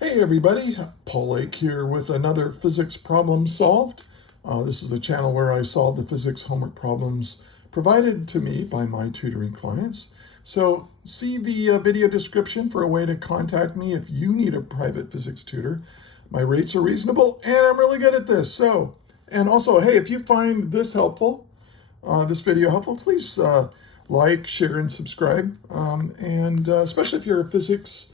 Hey everybody, Paul Lake here with another physics problem solved. This is the channel where I solve the physics homework problems provided to me by my tutoring clients. So see the video description for a way to contact me if you need a private physics tutor. My rates are reasonable and I'm really good at this. And also, hey, if you find this helpful, this video helpful, please like, share, and subscribe. Especially if you're a physics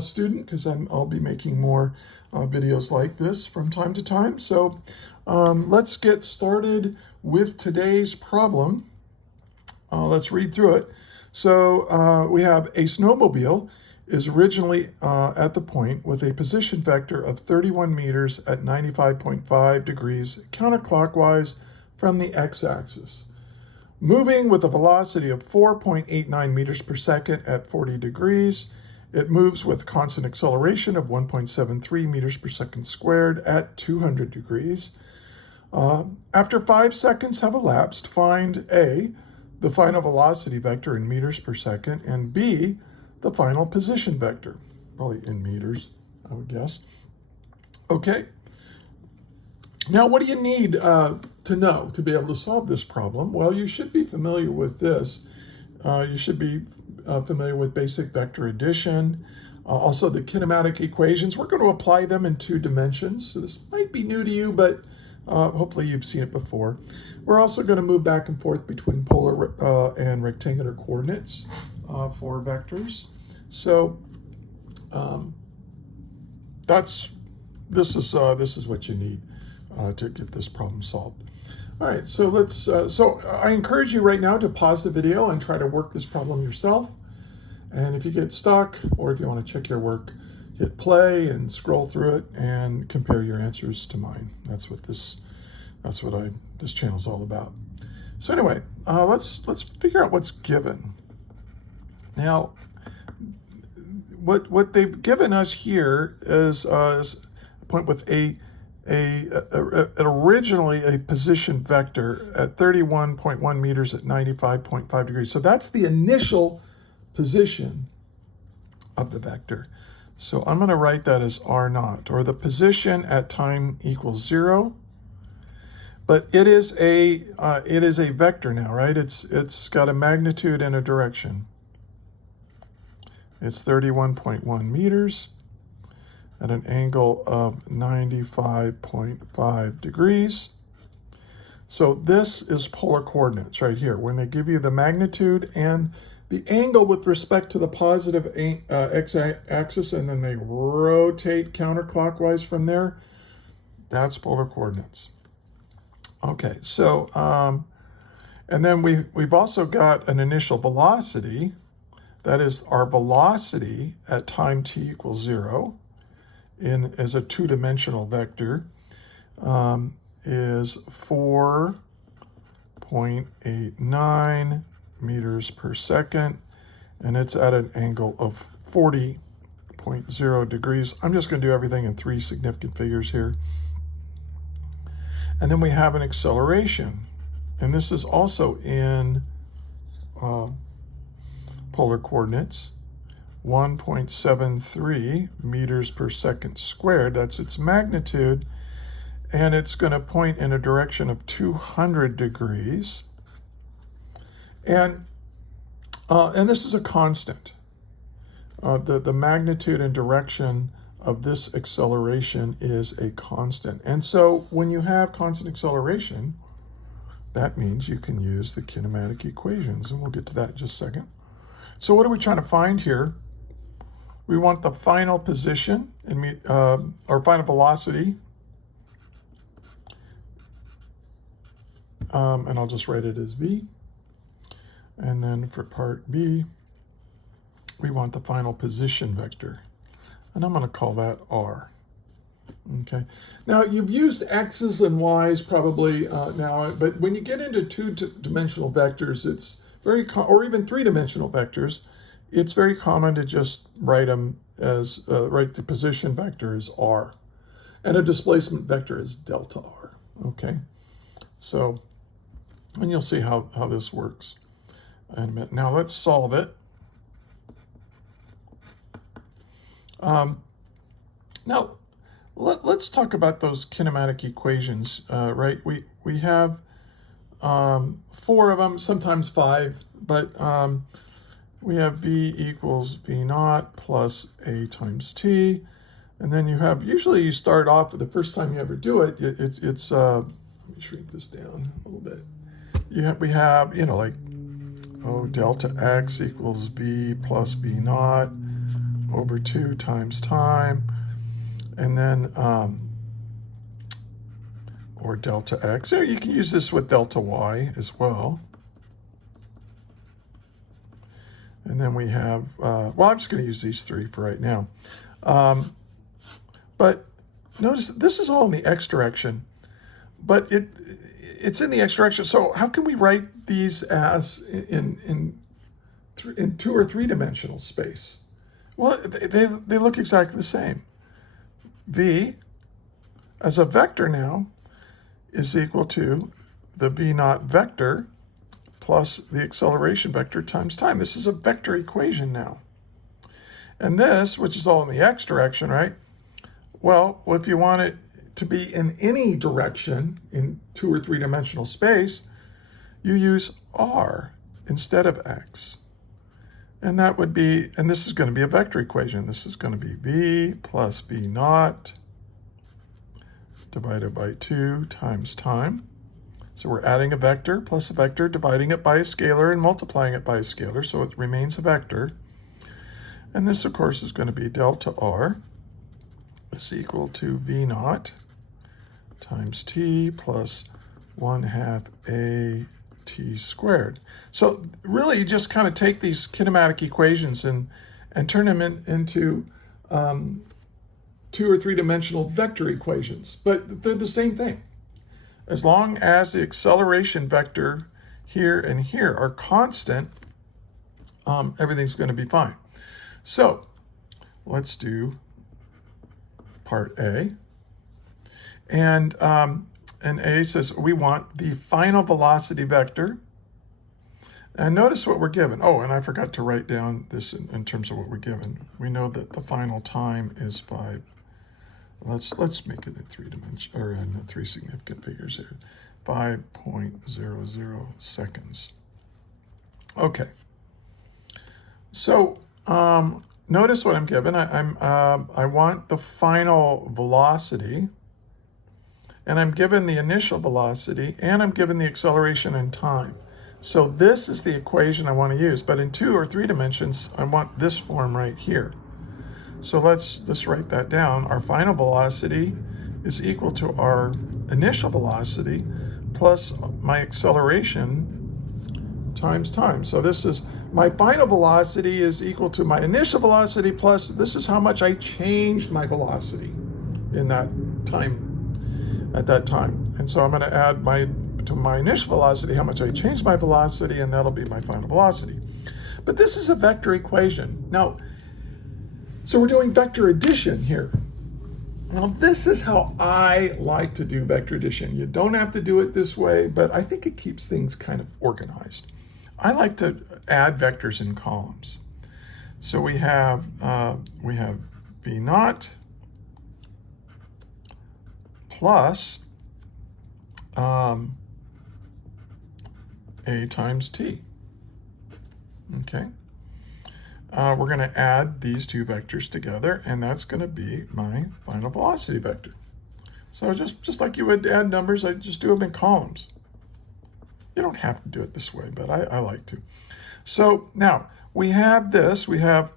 student, because I'll be making more videos like this from time to time. So let's get started with today's problem. Let's read through it. So we have a snowmobile is originally at the point with a position vector of 31 meters at 95.5 degrees counterclockwise from the x-axis. Moving with a velocity of 4.89 meters per second at 40 degrees, it moves with constant acceleration of 1.73 meters per second squared at 200 degrees. After 5 seconds have elapsed, find A, the final velocity vector in meters per second, and B, the final position vector, probably in meters, I would guess. Okay. Now, what do you need to know to be able to solve this problem? Well, you should be familiar with this. You should be familiar with basic vector addition, also the kinematic equations. We're going to apply them in 2 dimensions. So this might be new to you, but hopefully you've seen it before. We're also going to move back and forth between polar and rectangular coordinates for vectors. So this is what you need to get this problem solved. All right, so let's. So I encourage you right now to pause the video and try to work this problem yourself. And if you get stuck, or if you want to check your work, hit play and scroll through it and compare your answers to mine. That's what this channel's all about. So anyway, let's figure out what's given. Now, what they've given us here is a point with originally a position vector at 31.1 meters at 95.5 degrees. So that's the initial position of the vector. So I'm going to write that as R0, or the position at time equals 0. But it is a vector now, right? It's got a magnitude and a direction. It's 31.1 meters at an angle of 95.5 degrees. So this is polar coordinates right here. When they give you the magnitude and the angle with respect to the positive x-axis, and then they rotate counterclockwise from there, that's polar coordinates. Okay, so, and then we've also got an initial velocity. That is our velocity at time t equals 0 as a 2-dimensional vector is 4.89 meters per second, and it's at an angle of 40.0 degrees. I'm just going to do everything in 3 significant figures here. And then we have an acceleration, and this is also in polar coordinates, 1.73 meters per second squared. That's its magnitude, and it's going to point in a direction of 200 degrees. And this is a constant. The magnitude and direction of this acceleration is a constant. And so when you have constant acceleration, that means you can use the kinematic equations, and we'll get to that in just a second. So what are we trying to find here? We want the final position or final velocity. And I'll just write it as V. And then for part B, we want the final position vector. And I'm going to call that R. Okay. Now, you've used X's and Y's probably now, but when you get into 2-dimensional vectors, it's very or even 3-dimensional vectors, it's very common to just write them as, write the position vector as R, and a displacement vector is delta R. Okay. So, and you'll see how this works in a minute. Now let's solve it. Now, let's talk about those kinematic equations, right? We have 4 of them, sometimes 5, but we have v equals v naught plus a times t. And then you have, usually you start off, the first time you ever do it, it's let me shrink this down a little bit. We have, you know, like, delta x equals v plus v naught over 2 times time. And then, or delta x. So you can use this with delta y as well. And then we have, well, I'm just going to use these 3 for right now. But notice this is all in the x direction, but it's in the x direction. So how can we write these as in 2 or 3 dimensional space? Well, they look exactly the same. V as a vector now is equal to the v naught vector plus the acceleration vector times time. This is a vector equation now. And this, which is all in the x direction, right? Well, if you want it to be in any direction in 2 or 3 dimensional space, you use r instead of x. And that would be, and this is going to be a vector equation. This is going to be v plus v naught divided by 2 times time. So we're adding a vector plus a vector, dividing it by a scalar and multiplying it by a scalar, so it remains a vector. And this, of course, is going to be delta r is equal to v naught times t plus 1/2 a t squared. So really, you just kind of take these kinematic equations and turn them into 2 or 3 dimensional vector equations. But they're the same thing. As long as the acceleration vector here and here are constant, everything's going to be fine. So let's do part A. And A says we want the final velocity vector. And notice what we're given. Oh, and I forgot to write down this in terms of what we're given. We know that the final time is 5. Let's make it in 3 dimensions, or in 3 significant figures here. 5.00 seconds. Okay. So notice what I'm given. I want the final velocity, and I'm given the initial velocity, and I'm given the acceleration and time. So this is the equation I want to use, but in 2 or 3 dimensions, I want this form right here. So let's write that down. Our final velocity is equal to our initial velocity plus my acceleration times time. So this is my final velocity is equal to my initial velocity plus this is how much I changed my velocity in that time, at that time. And so I'm going to add to my initial velocity how much I changed my velocity, and that'll be my final velocity. But this is a vector equation. Now, so we're doing vector addition here. Now, this is how I like to do vector addition. You don't have to do it this way, but I think it keeps things kind of organized. I like to add vectors in columns. So we have v naught plus a times t. Okay. We're going to add these 2 vectors together, and that's going to be my final velocity vector. So just like you would add numbers, I just do them in columns. You don't have to do it this way, but I like to. So now we have this. We have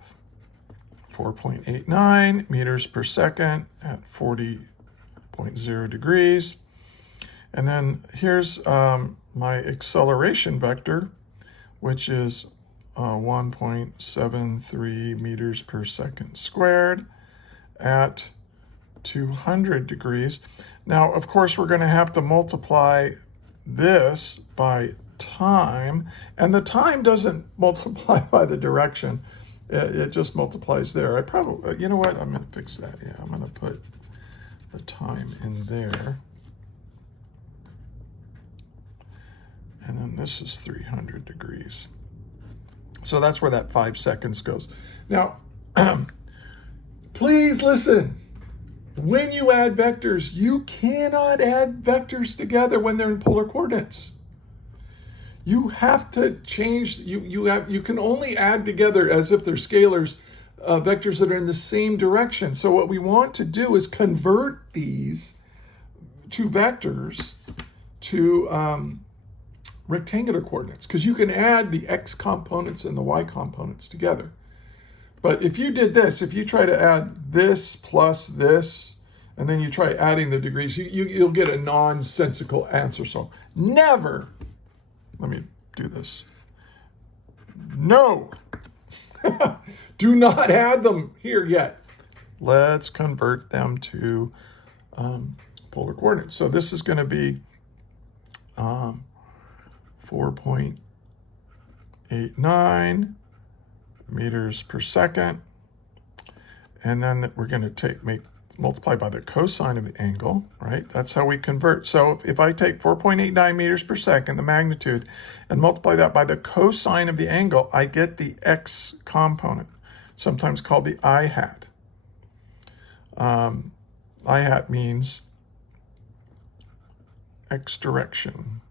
4.89 meters per second at 40.0 degrees. And then here's my acceleration vector, which is 1.73 meters per second squared at 200 degrees. Now, of course, we're going to have to multiply this by time, and the time doesn't multiply by the direction. It just multiplies there. I probably, you know what, I'm going to fix that. Yeah, I'm going to put the time in there. And then this is 300 degrees. So that's where that 5 seconds goes. Now, please listen. when you add vectors, you cannot add vectors together when they're in polar coordinates. You have to change, you can only add together as if they're scalars, vectors that are in the same direction. So what we want to do is convert these two vectors to rectangular coordinates, because you can add the x components and the y components together. But if you did this, if you try to add this plus this, and then you try adding the degrees, you'll get a nonsensical answer. So never, let me do this. No, do not add them here yet. Let's convert them to polar coordinates. So this is going to be 4.89 meters per second. And then we're going to multiply by the cosine of the angle, right? That's how we convert. So if I take 4.89 meters per second, the magnitude, and multiply that by the cosine of the angle, I get the x component, sometimes called the I hat. I hat means x direction.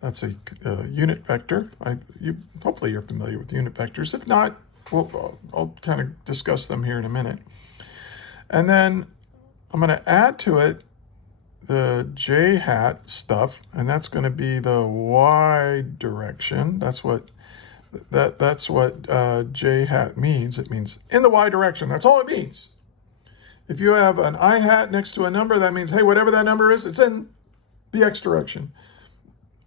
That's a unit vector. Hopefully you're familiar with unit vectors. If not, I'll kind of discuss them here in a minute. And then I'm going to add to it the j hat stuff, and that's going to be the y direction. That's what j hat means. It means in the y direction. That's all it means. If you have an I hat next to a number, that means, hey, whatever that number is, it's in the x direction.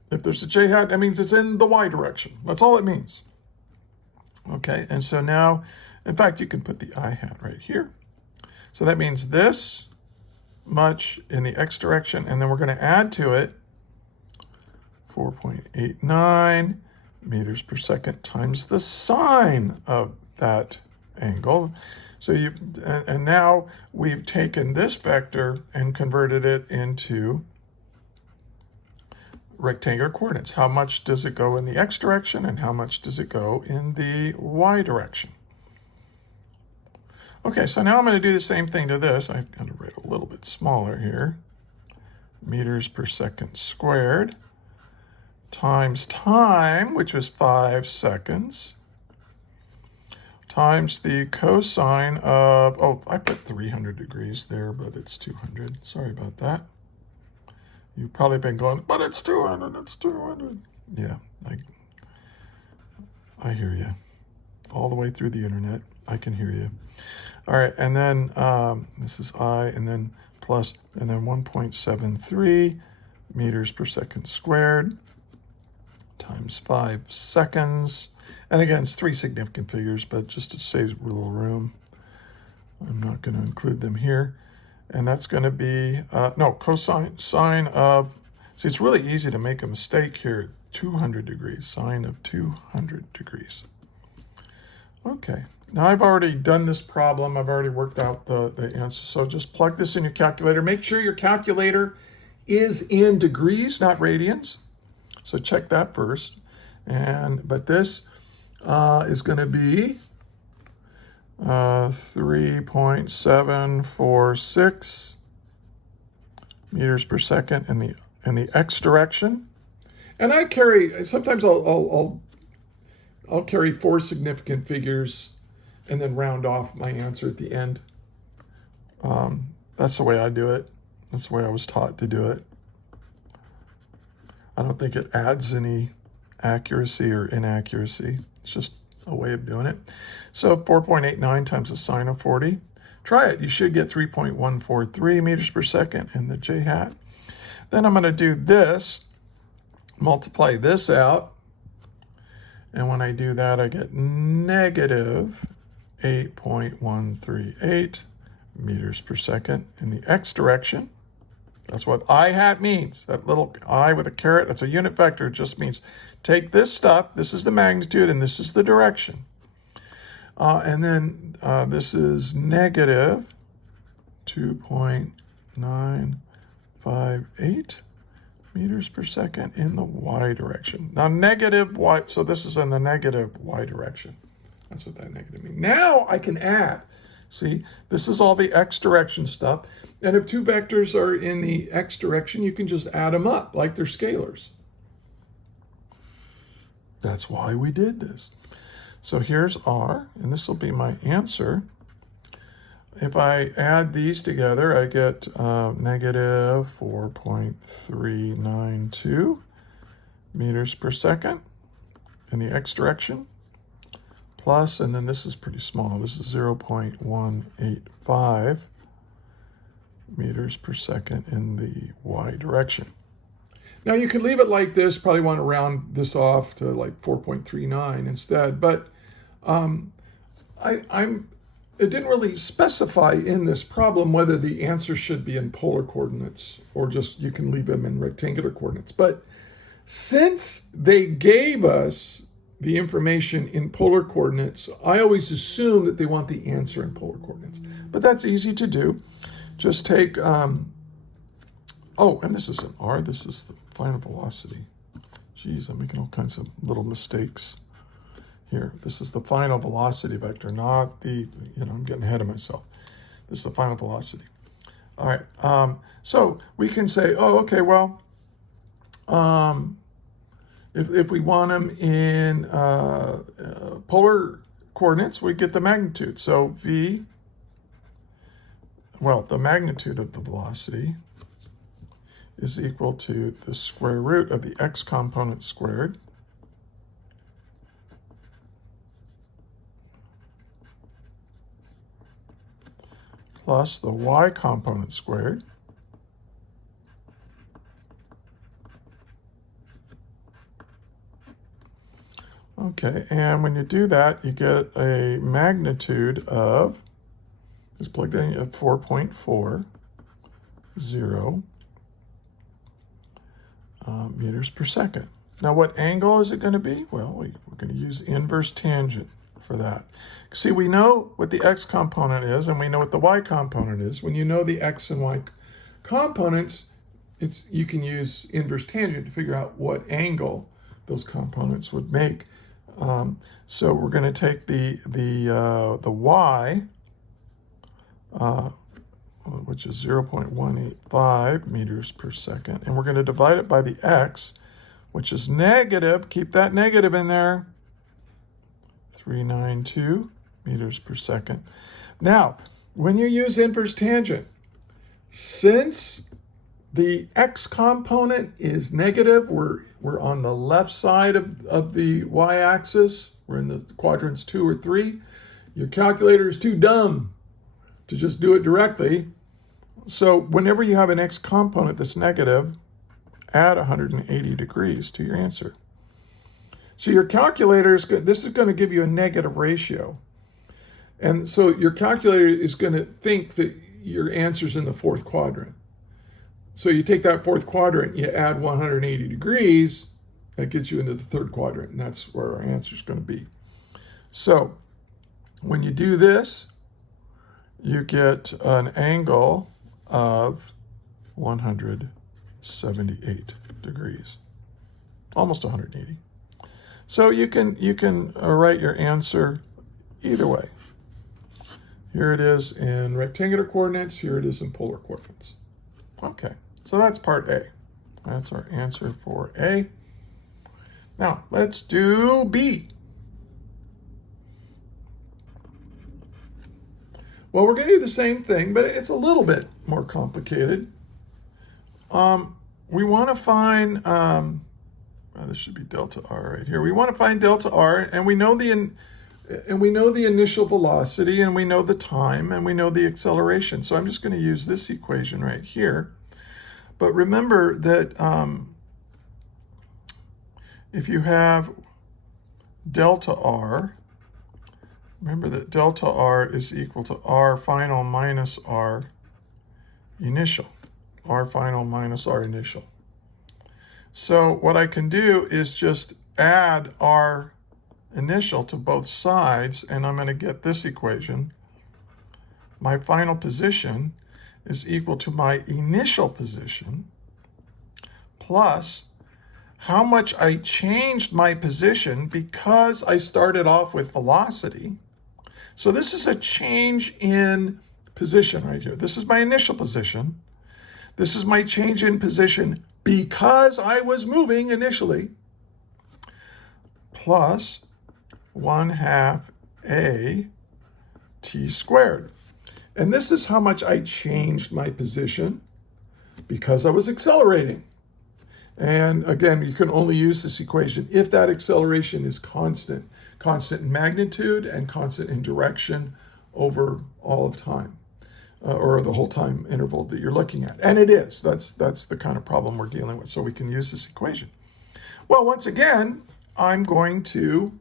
If there's a j hat, that means it's in the y direction. That's all it means. Okay, and so now, in fact, you can put the I hat right here. So that means this much in the x direction, and then we're going to add to it 4.89 meters per second times the sine of that angle. So and now we've taken this vector and converted it into rectangular coordinates. How much does it go in the x direction and how much does it go in the y direction? Okay, so now I'm going to do the same thing to this. I've got to write a little bit smaller here. Meters per second squared times time, which was 5 seconds, times the cosine of, oh, I put 300 degrees there, but it's 200. Sorry about that. You've probably been going, but it's 200, it's 200. Yeah, I hear you. All the way through the internet, I can hear you. All right, and then this is I, and then plus, and then 1.73 meters per second squared times 5 seconds. And again, it's 3 significant figures, but just to save a little room, I'm not going to include them here. And that's going to be, sine of, see, it's really easy to make a mistake here, 200 degrees, sine of 200 degrees. Okay, now I've already done this problem. I've already worked out the answer. So just plug this in your calculator. Make sure your calculator is in degrees, not radians. So check that first. But this is going to be 3.746 meters per second in the x direction. And I carry, sometimes I'll carry 4 significant figures and then round off my answer at the end. That's the way I do it. That's the way I was taught to do it. I don't think it adds any accuracy or inaccuracy. It's just a way of doing it. So 4.89 times the sine of 40. Try it. You should get 3.143 meters per second in the j hat. Then I'm going to do this, multiply this out. And when I do that, I get negative 8.138 meters per second in the x direction. That's what I hat means. That little I with a caret, that's a unit vector. It just means take this stuff, this is the magnitude, and this is the direction. And then this is negative 2.958 meters per second in the y direction. Now negative y, so this is in the negative y direction. That's what that negative means. Now I can add. See, this is all the x direction stuff. And if two vectors are in the x direction, you can just add them up like they're scalars. That's why we did this. So here's r, and this will be my answer. If I add these together, I get negative 4.392 meters per second in the x direction, plus, and then this is pretty small, this is 0.185 meters per second in the y direction. Now you could leave it like this, probably want to round this off to like 4.39 instead, but it didn't really specify in this problem whether the answer should be in polar coordinates or just you can leave them in rectangular coordinates. But since they gave us the information in polar coordinates, I always assume that they want the answer in polar coordinates. But that's easy to do. Just take, oh, and this isn't r, this is the final velocity. Geez, I'm making all kinds of little mistakes here. This is the final velocity vector, not the, I'm getting ahead of myself. This is the final velocity. All right, so we can say, oh, okay, well, if we want them in polar coordinates, we get the magnitude. So v, well, the magnitude of the velocity is equal to the square root of the x component squared plus the y component squared Okay, and when you do that, you get a magnitude of, just plug that in, at 4.40 meters per second. Now, what angle is it going to be? Well, we're going to use inverse tangent for that. See, we know what the x component is, and we know what the y component is. When you know the x and y components, you can use inverse tangent to figure out what angle those components would make. So we're going to take the y, which is 0.185 meters per second, and we're going to divide it by the x, which is negative, keep that negative in there, 392 meters per second. Now, when you use inverse tangent, since the x component is negative, we're on the left side of the y-axis, we're in the quadrants 2 or 3, your calculator is too dumb to just do it directly. So whenever you have an x component that's negative, add 180 degrees to your answer. So your calculator is good. This is going to give you a negative ratio. And so your calculator is going to think that your answer's in the fourth quadrant. So you take that fourth quadrant, you add 180 degrees, that gets you into the third quadrant, and that's where our answer is going to be. So when you do this, you get an angle of 178 degrees, almost 180. So you can write your answer either way. Here it is in rectangular coordinates, here it is in polar coordinates. Okay, so that's part A. That's our answer for A. Now, let's do B. Well, we're going to do the same thing, but it's a little bit more complicated. We want to find, this should be delta R right here. We want to find delta R, and we know the initial velocity, and we know the time, and we know the acceleration. So I'm just going to use this equation right here. But remember that if you have delta R, remember that delta R is equal to R final minus R initial. R final minus R initial. So what I can do is just add R initial to both sides, and I'm going to get this equation. My final position is equal to my initial position plus how much I changed my position because I started off with velocity. So this is a change in position right here. This is my initial position. This is my change in position because I was moving initially, plus 1/2 a t squared. And this is how much I changed my position because I was accelerating. And again, you can only use this equation if that acceleration is constant in magnitude and constant in direction over all of time, or the whole time interval that you're looking at. And it is. That's the kind of problem we're dealing with. So we can use this equation. Well, once again, I'm going to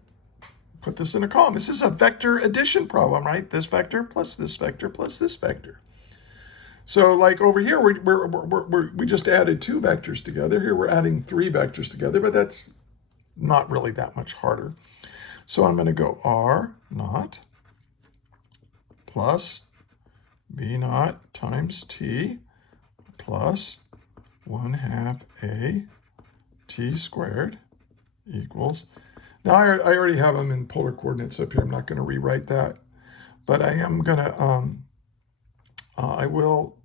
put this in a column. This is a vector addition problem, right? This vector plus this vector plus this vector. So like over here, we just added 2 vectors together. Here we're adding 3 vectors together, but that's not really that much harder. So I'm going to go R naught plus B naught times T plus 1/2 A T squared equals. Now I already have them in polar coordinates up here. I'm not going to rewrite that, but I am going to, I will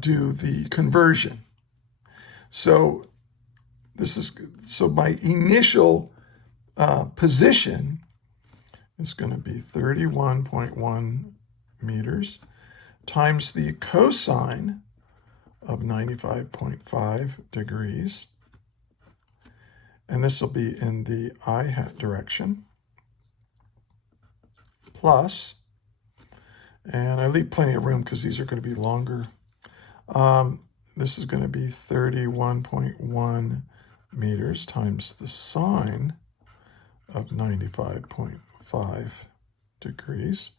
do the conversion. So my initial position is going to be 31.1 meters times the cosine of 95.5 degrees. And this will be in the I hat direction, plus, and I leave plenty of room because these are going to be longer. This is going to be 31.1 meters times the sine of 95.5 degrees.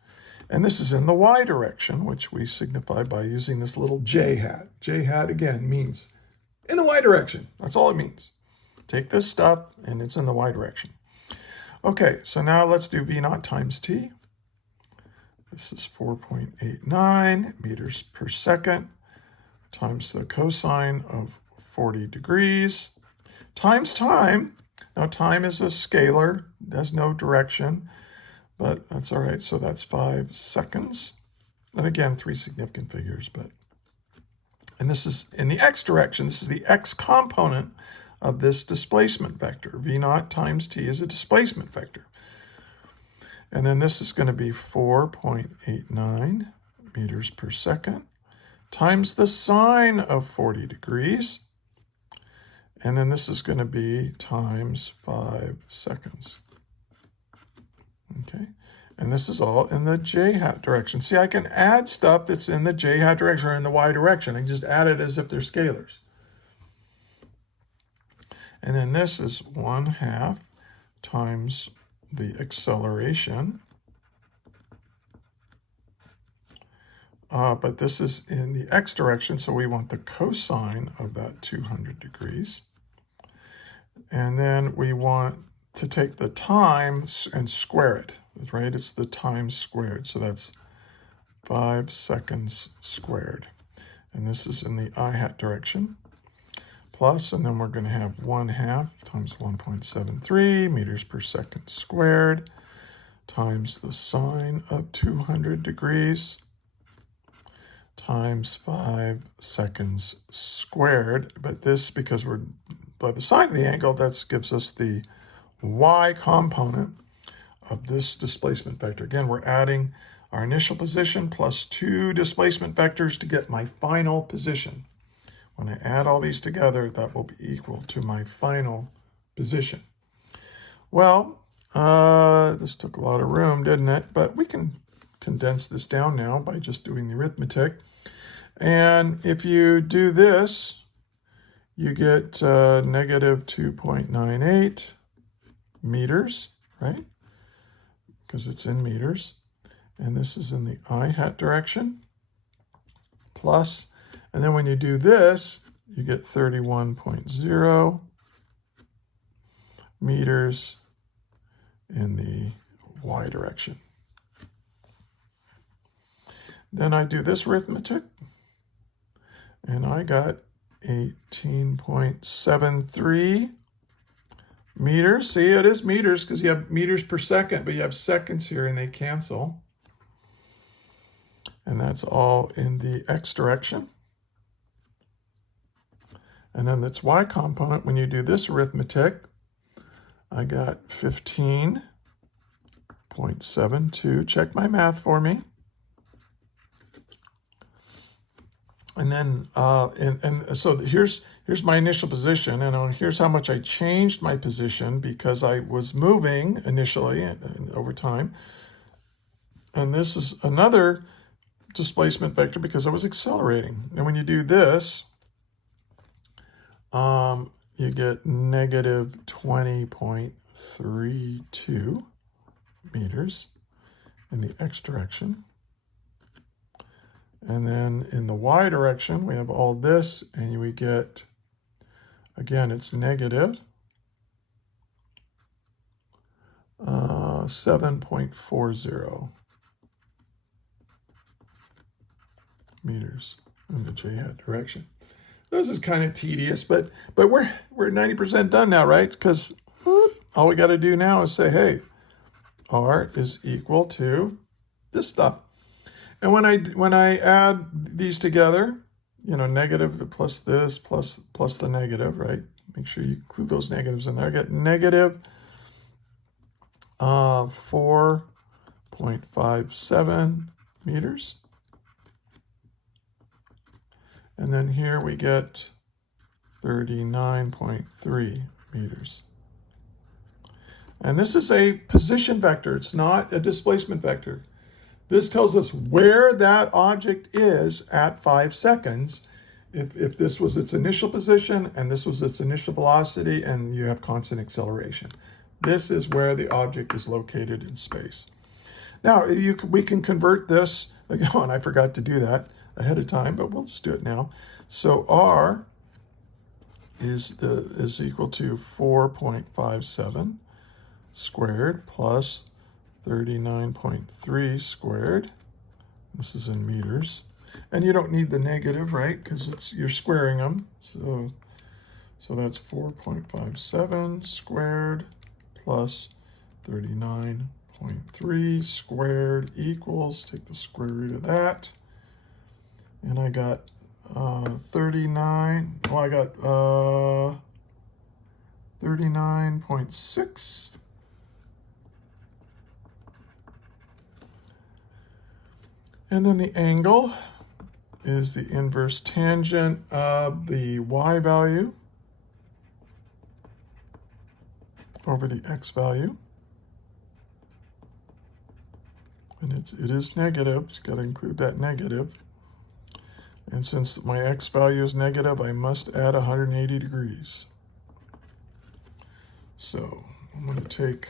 And this is in the y direction, which we signify by using this little j hat. J hat, again, means in the y direction. That's all it means. Take this stuff, and it's in the y direction. Okay, so now let's do V naught times t. This is 4.89 meters per second times the cosine of 40 degrees times time. Now, time is a scalar. There's no direction, but that's all right. So that's 5 seconds. And again, 3 significant figures. And this is in the x direction. This is the x component of this displacement vector. V naught times t is a displacement vector. And then this is going to be 4.89 meters per second times the sine of 40 degrees. And then this is going to be times 5 seconds. Okay. And this is all in the j hat direction. See, I can add stuff that's in the j hat direction or in the y direction. I can just add it as if they're scalars. And then this is 1/2 times the acceleration. But this is in the x direction, so we want the cosine of that 200 degrees. And then we want to take the time and square it, right? It's the time squared, so that's 5 seconds squared. And this is in the I hat direction. Plus, and then we're going to have 1/2 times 1.73 meters per second squared times the sine of 200 degrees times 5 seconds squared. But this, because we're by the sine of the angle, that gives us the y component of this displacement vector. Again, we're adding our initial position plus 2 displacement vectors to get my final position. When I add all these together, that will be equal to my final position. Well, this took a lot of room, didn't it? But we can condense this down now by just doing the arithmetic. And if you do this, you get negative 2.98 meters, right? Because it's in meters. And this is in the I hat direction. Plus, and then when you do this, you get 31.0 meters in the y direction. Then I do this arithmetic, and I got 18.73 meters. See, it is meters because you have meters per second, but you have seconds here and they cancel. And that's all in the x direction. And then its y component, when you do this arithmetic, I got 15.72. Check my math for me. And then, so here's my initial position, and here's how much I changed my position because I was moving initially and over time. And this is another displacement vector because I was accelerating. And when you do this, you get negative 20.32 meters in the x direction. And then in the y direction, we have all this, and we get, again, it's negative 7.40 meters in the j-hat direction. This is kind of tedious, but we're 90% done now, right? Because all we got to do now is say, hey, r is equal to this stuff. And when I add these together, you know, negative plus this plus the negative, right? Make sure you include those negatives in there. I get negative 4.57 meters. And then here we get 39.3 meters. And this is a position vector. It's not a displacement vector. This tells us where that object is at 5 seconds. If this was its initial position and this was its initial velocity and you have constant acceleration. This is where the object is located in space. Now, we can convert this, oh, and I forgot to do that ahead of time, but we'll just do it now. So R is equal to 4.57 squared plus 39.3 squared. This is in meters. And you don't need the negative, right? Because you're squaring them. So that's 4.57 squared plus 39.3 squared equals, take the square root of that. And I got 39.6. And then the angle is the inverse tangent of the y value over the x value. And it is negative, it's got to include that negative. And since my x value is negative, I must add 180 degrees. So I'm going to take,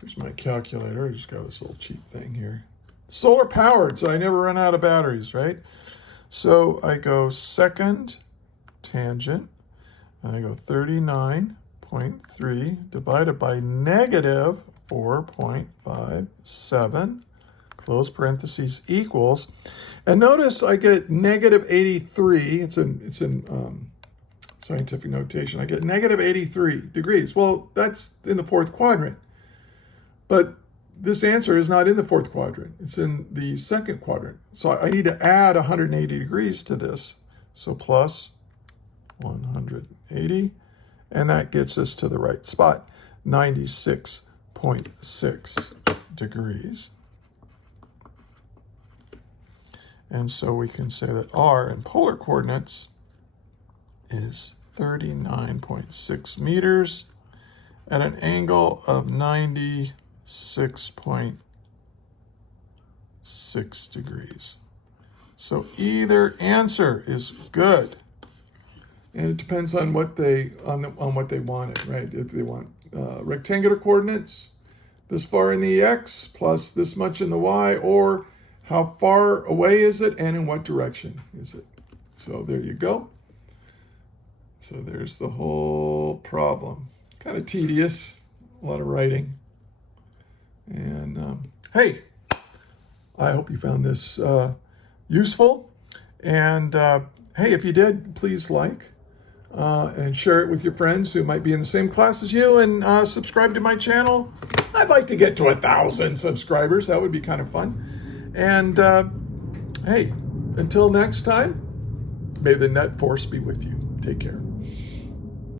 here's my calculator. I just got this little cheap thing here. Solar powered, so I never run out of batteries, right? So I go second tangent, and I go 39.3 divided by negative 4.57, close parentheses, equals, and notice I get negative 83. It's in scientific notation. I get negative 83 degrees. Well, that's in the fourth quadrant, but this answer is not in the fourth quadrant. It's in the second quadrant. So I need to add 180 degrees to this. So plus 180, and that gets us to the right spot, 96.6 degrees. And so we can say that R in polar coordinates is 39.6 meters at an angle of 96.6 degrees. So either answer is good. And it depends on what they wanted, right? If they want rectangular coordinates, this far in the x plus this much in the y, or how far away is it and in what direction is it? So there you go. So there's the whole problem. Kind of tedious, a lot of writing. And hey, I hope you found this useful. And hey, if you did, please like. and share it with your friends who might be in the same class as you, and subscribe to my channel. I'd like to get to 1,000 subscribers. That would be kind of fun. And hey, until next time, may the net force be with you. Take care.